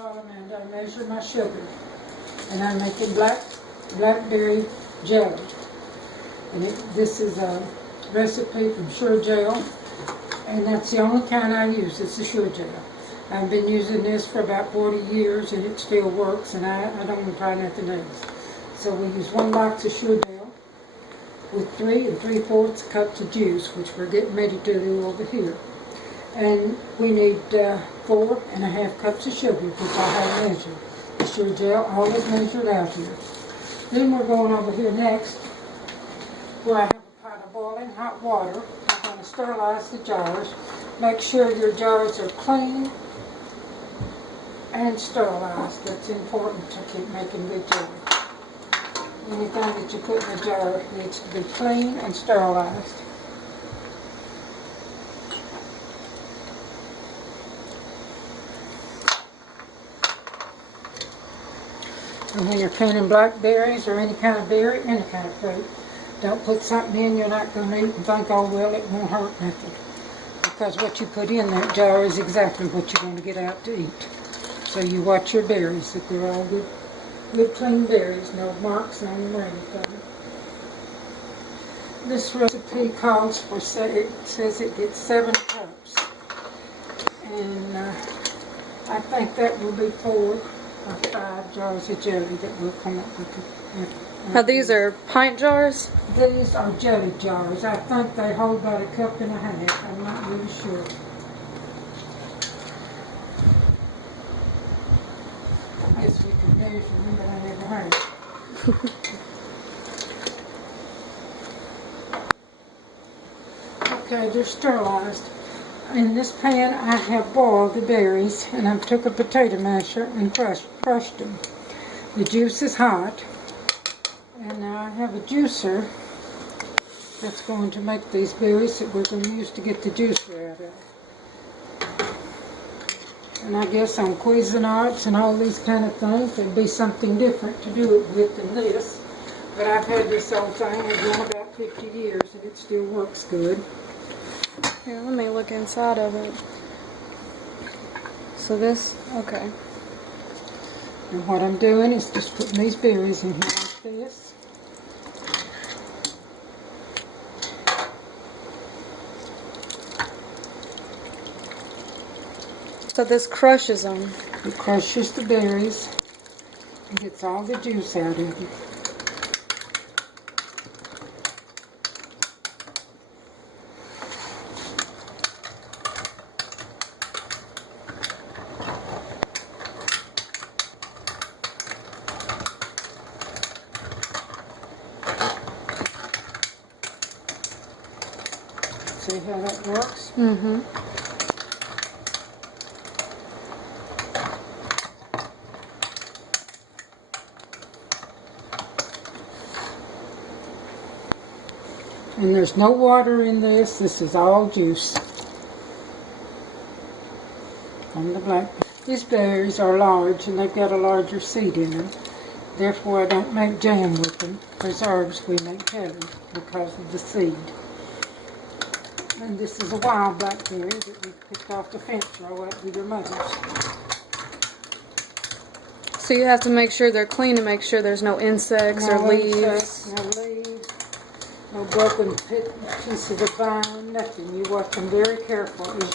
all I'm at. I measure my sugar. And I'm making blackberry jelly. And this is a recipe from Sure Gel. And that's the only kind I use. It's the Sure Gel. I've been using this for about 40 years and it still works, and I don't want to try nothing else. So we use 1 box of Sure Gel with 3 3/4 cups of juice, which we're getting ready to do over here. And we need 4 1/2 cups of sugar, which I have measured. The Sure Gel, all is measured out here. Then we're going over here next, where I have a pot of boiling hot water. I'm going to sterilize the jars. Make sure your jars are clean and sterilized. That's important to keep making good jelly. Anything that you put in the jar needs to be clean and sterilized. And when you're canning blackberries or any kind of berry, any kind of fruit, don't put something in you're not going to eat and think, oh well, it won't hurt nothing. Because what you put in that jar is exactly what you're going to get out to eat. So you watch your berries, that they're all good clean berries, no marks on them or anything. This recipe calls for, it says it gets 7 cups. And I think that will be 4 or 5 jars of jelly that we'll come up with. Now these are pint jars? These are jelly jars. I think they hold about 1.5 cups. I'm not really sure. I guess we could measure them, but I never have. Okay, they're sterilized. In this pan I have boiled the berries, and I took a potato masher and crushed them. The juice is hot, and now I have a juicer that's going to make these berries that we're going to use to get the juice out of. And I guess on Cuisinarts and all these kind of things, there'd be something different to do it with than this. But I've had this old thing, it's been about 50 years, and it still works good. Here, let me look inside of it. So this, okay. And what I'm doing is just putting these berries in here like this. So this crushes them. It crushes the berries and gets all the juice out of it. See how that works? Mm-hmm. And there's no water in this. This is all juice from the blackberry. These berries are large and they've got a larger seed in them. Therefore I don't make jam with them. Preserves we make jelly because of the seed. And this is a wild blackberry that we picked off the fence row up with your mother's. So you have to make sure they're clean to make sure there's no insects or leaves. No leaves, no broken pieces of vine, nothing. You wash them very carefully.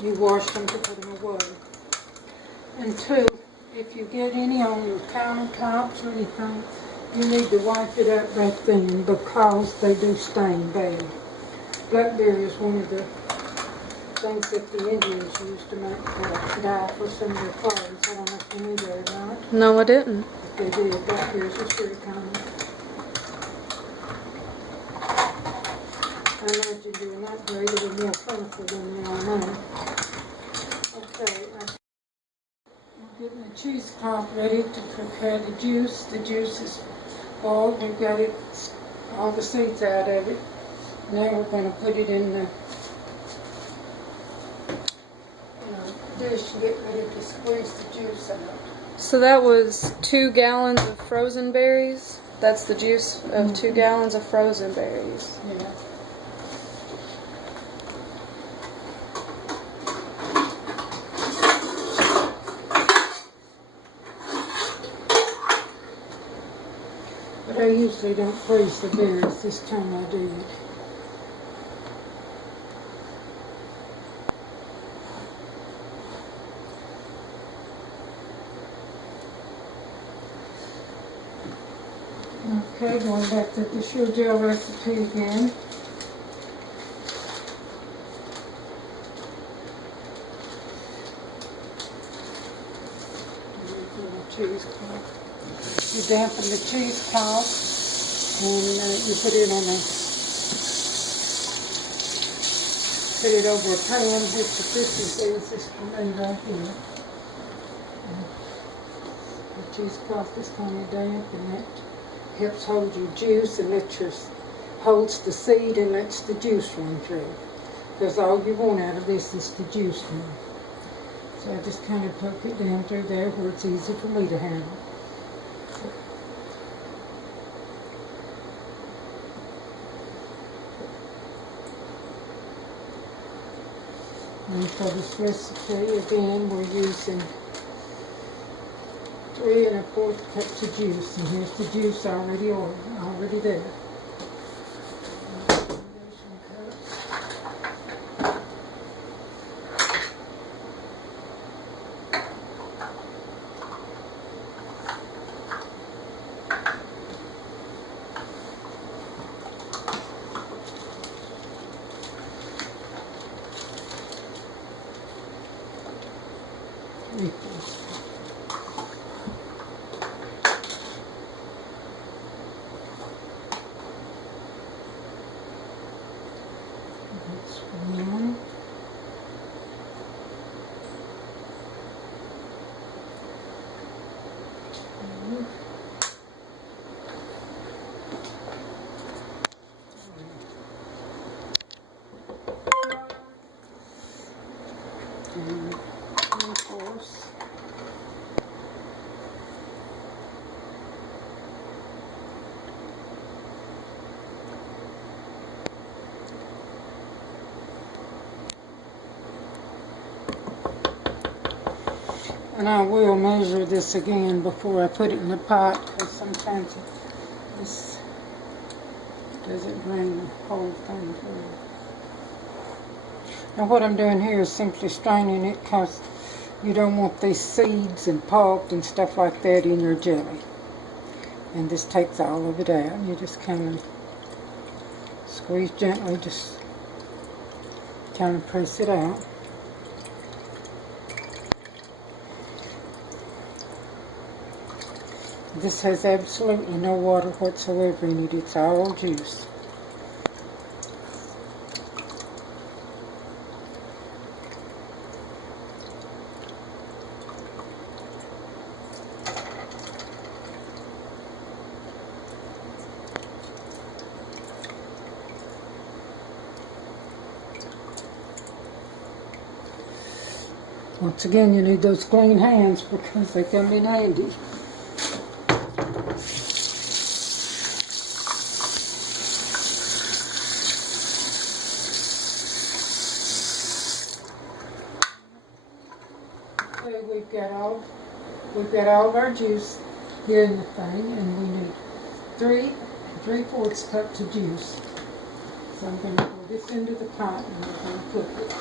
You wash them to put them away. And 2, if you get any on your countertops or anything, you need to wipe it up right then because they do stain bad. Blackberry is one of the things that the Indians used to make dye for some of their clothes. I don't know if you knew that or not. No, I didn't. They did. Blackberries are very common. I imagine during that day they were more plentiful than they are now. Okay, I'm getting the cheesecloth ready to prepare the juice. The juice is boiled. We've got it, all the seeds out of it. Now we're going to put it in the dish and get ready to squeeze the juice out. So that was 2 gallons of frozen berries. That's the juice of 2 gallons of frozen berries. Yeah. But I usually don't freeze the berries. This time I did. Okay, going back to the sure gel recipe again. Cheesecloth. You dampen the cheesecloth and you put it on put it over a pan, which the Christmas is this for me right here. The cheesecloth is kind of damp, and that helps hold your juice and holds the seed and lets the juice run through. Because all you want out of this is the juice run. So I just kind of poke it down through there where it's easy for me to handle. And for this recipe, again, we're using 3 1/4 cups of juice, and here's the juice already there. That's one. And of course, and I will measure this again before I put it in the pot, because sometimes this doesn't bring the whole thing through. Now what I'm doing here is simply straining it, because you don't want these seeds and pulp and stuff like that in your jelly. And this takes all of it out. You just kind of squeeze gently, just kind of press it out. This has absolutely no water whatsoever in it. It's all juice. Once again, you need those clean hands because they come in handy. Okay, we've got all of our juice here in the thing, and we need 3 3/4 cups of juice. So I'm going to pour this into the pot and we're going to cook it.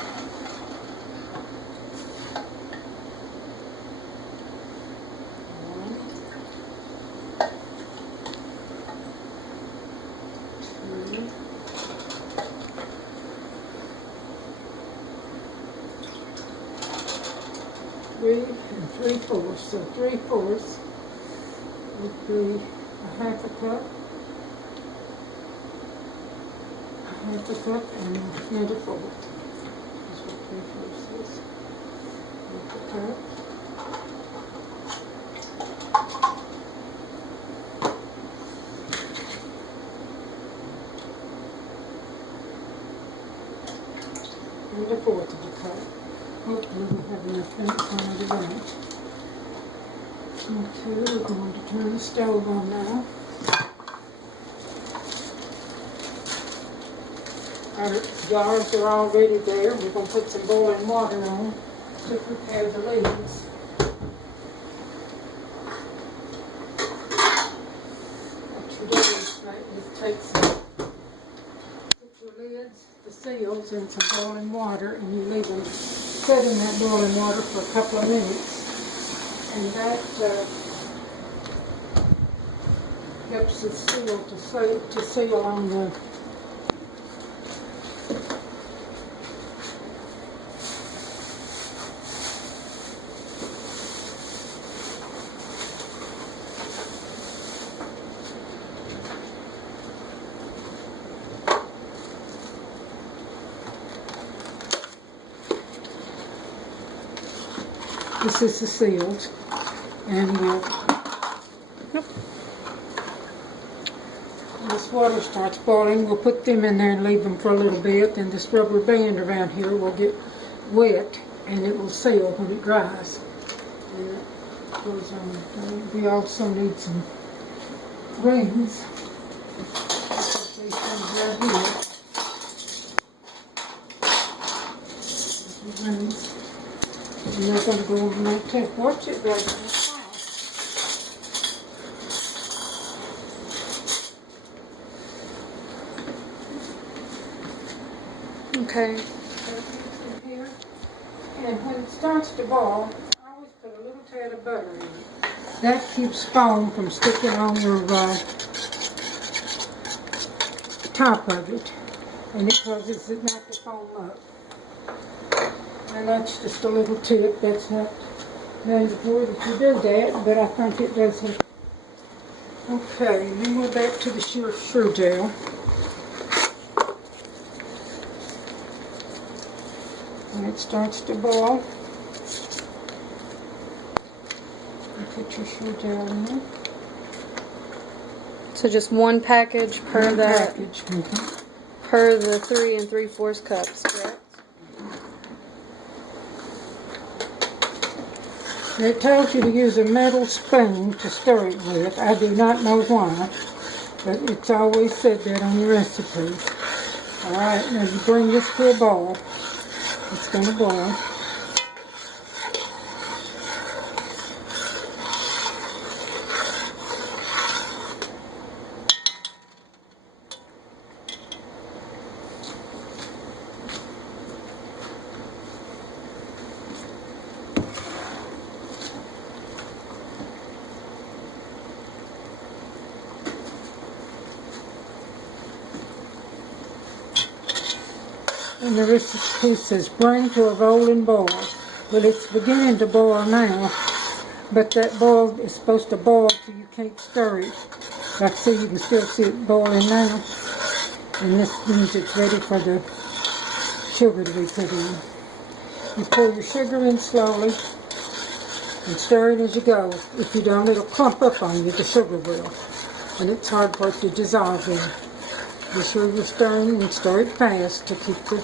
Three and 3/4, so 3/4 would be a half a cup, and a 4th. That's what 3/4 is. Half a cup. And a 1/4 of a cup. Hopefully we'll have enough ink on the range. Okay, we're going to turn the stove on now. Our jars are already there. We're going to put some boiling water on to prepare the leaves. Actually, cereals in some boiling water, and you leave them set in that boiling water for a couple of minutes, and that helps the seal to seal on the This is the seals, and this water starts boiling. We'll put them in there and leave them for a little bit, and this rubber band around here will get wet, and it will seal when it dries. And it goes on. We also need some rings. These things right here. Rings. And they're going to go over my tape. Watch it, guys. Okay. Here. And when it starts to boil, I always put a little tad of butter in it. That keeps foam from sticking on your top of it, and it causes it not to foam up. And that's just a little tip. That's not mandatory that you do that, but I think it does help. Okay, and then we're back to the sure gel. When it starts to boil, you put your sure gel in there. So just one package per One that, package. per the 3 3/4 cups, correct? It tells you to use a metal spoon to stir it with. I do not know why, but it's always said that on the recipe. Alright, now you bring this to a boil. It's going to boil. And the recipe says bring to a rolling boil. Well, it's beginning to boil now, but that boil is supposed to boil so you can't stir it. Like see, you can still see it boiling now. And this means it's ready for the sugar to be put in. You pour your sugar in slowly and stir it as you go. If you don't, it'll clump up on you, the sugar will. And it's hard for it to dissolve in. Be sure you're stirring and stir it fast to keep the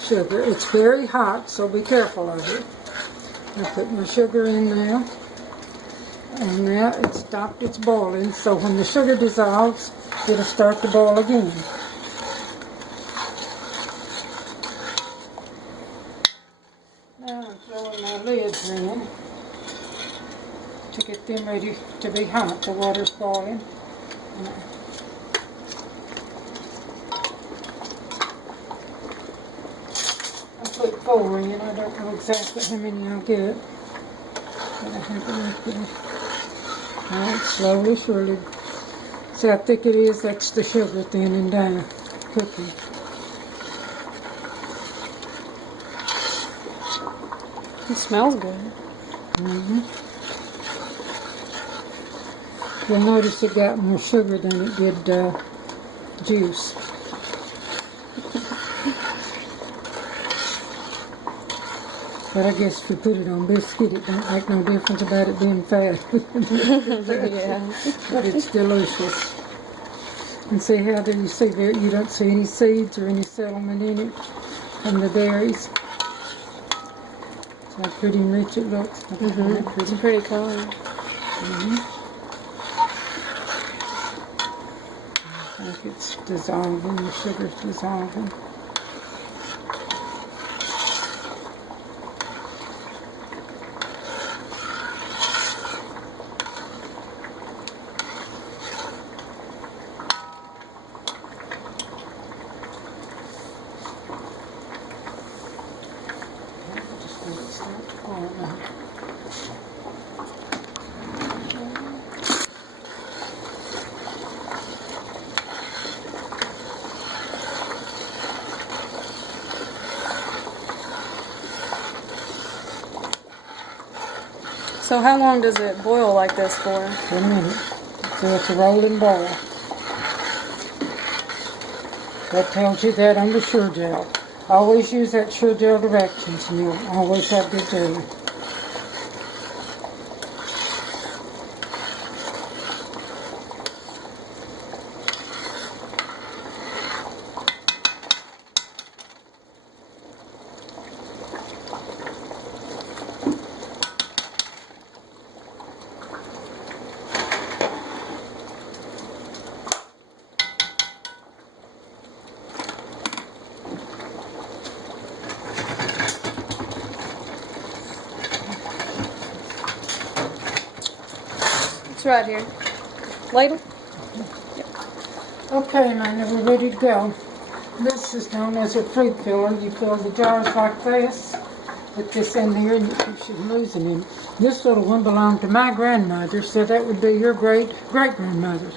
sugar. It's very hot, so be careful of it. I put my sugar in now. And now it's stopped its boiling, so when the sugar dissolves, it'll start to boil again. Now I'm throwing my lids in to get them ready to be hot. The water's boiling. I put 4 in. I don't know exactly how many I'll get, but I have it right there. Alright, slowly, surely. See how thick it is? That's the sugar thinning down, cooking. It smells good. You'll notice it got more sugar than it did juice. But I guess if you put it on biscuit, it don't make no difference about it being fat. Yeah. But it's delicious. And see how do you see there? You don't see any seeds or any settlement in it from the berries. See how pretty and rich it looks. It's a pretty color. I think it's dissolving. The sugar's dissolving. So how long does it boil like this for? For a minute. So it's a rolling boil. That tells you that on the Sure Gel. Always use that Sure Gel directions and you'll always have good jelly. It's right here. Ladle? Okay, now we're ready to go. This is known as a fruit filler. You fill the jars like this. Put this in here and you should lose it in. This little one belonged to my grandmother, so that would be your great-grandmother's.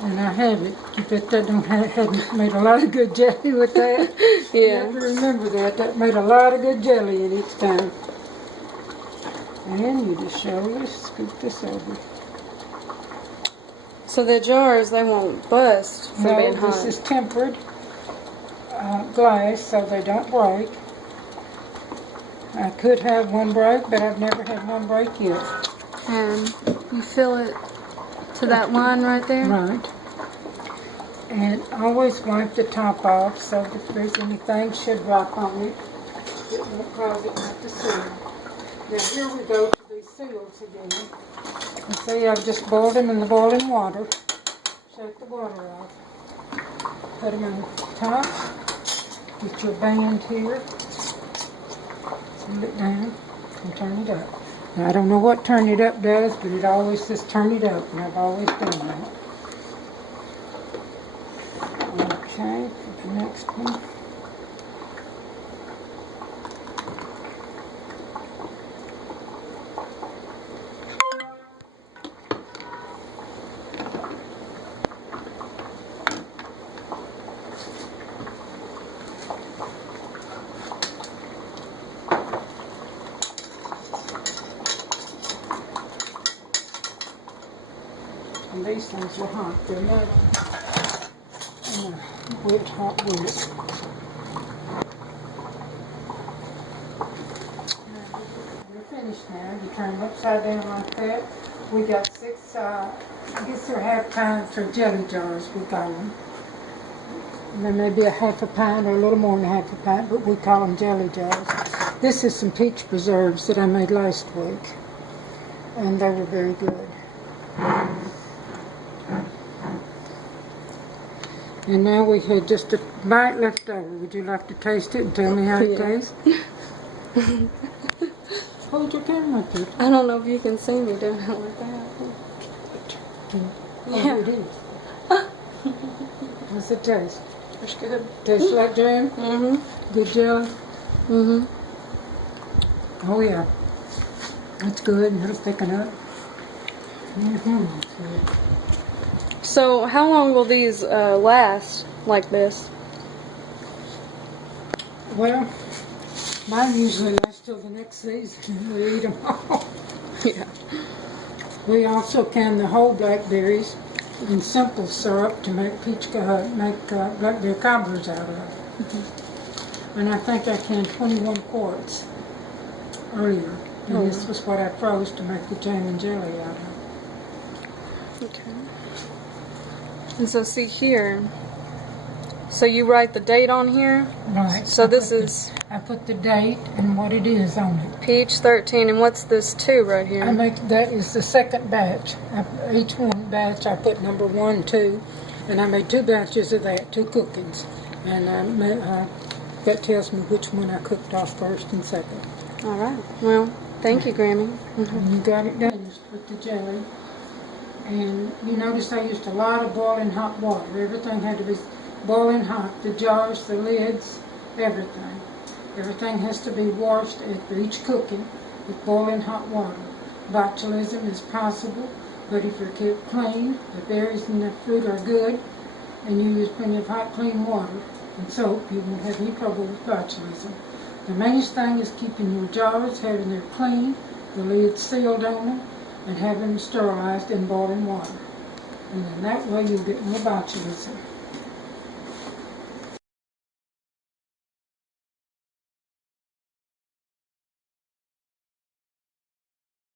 And I have it. I bet that hadn't made a lot of good jelly with that. Yeah. You have to remember that. That made a lot of good jelly in each time. And you just slowly scoop this over. So the jars, they won't bust from being hot. This is tempered glass, so they don't break. I could have one break, but I've never had one break yet. And you fill it to that line right there? Right. And always wipe the top off so that if there's anything should drop on it, it won't cause it not to seal. Now here we go to these seals again. You see, I've just boiled them in the boiling water. Shake the water off. Put them on top. Get your band here. Pull it down and turn it up. Now I don't know what turn it up does, but it always says turn it up, and I've always done that. Okay, for the next one. And these things are hot. They're not wet, hot wood. We're finished now. You turn them upside down like that. We got 6, I guess they're half pound for jelly jars, we call them. And there may be a half a pound or a little more than half a pound, but we call them jelly jars. This is some peach preserves that I made last week. And they were very good. And now we had just a bite left over. Would you like to taste it and tell me how it tastes? Hold your camera up there. I don't know if you can see me doing it like that. Oh, Yeah. it is. How's it taste? That's good. Tastes like jam? Mm-hmm. Good jelly? Mm-hmm. Oh yeah. That's good, and it'll thicken up. Mm-hmm. So how long will these last like this? Well, mine usually lasts till the next season. We eat them all. Yeah. We also can the whole blackberries in simple syrup to make blackberry cobblers out of. Mm-hmm. And I think I canned 21 quarts earlier. And this was what I froze to make the jam and jelly out of. Okay. And so see here, so you write the date on here? Right. So this is... I put the date and what it is on it. Peach 13, and what's this 2 right here? That is the second batch. Each one batch I put number 1, 2, and I made 2 batches of that, 2 cookings. And that tells me which one I cooked off first and second. All right. Well, thank you, Grammy. Mm-hmm. And you got it done with the jelly. And you notice I used a lot of boiling hot water. Everything had to be boiling hot. The jars, the lids, everything. Everything has to be washed after each cooking with boiling hot water. Botulism is possible, but if you're kept clean, the berries and the fruit are good, and you use plenty of hot, clean water and soap, you won't have any trouble with botulism. The main thing is keeping your jars, having them clean, the lid sealed on them, and have them sterilized in boiling water. And then that way you'll get more botulism.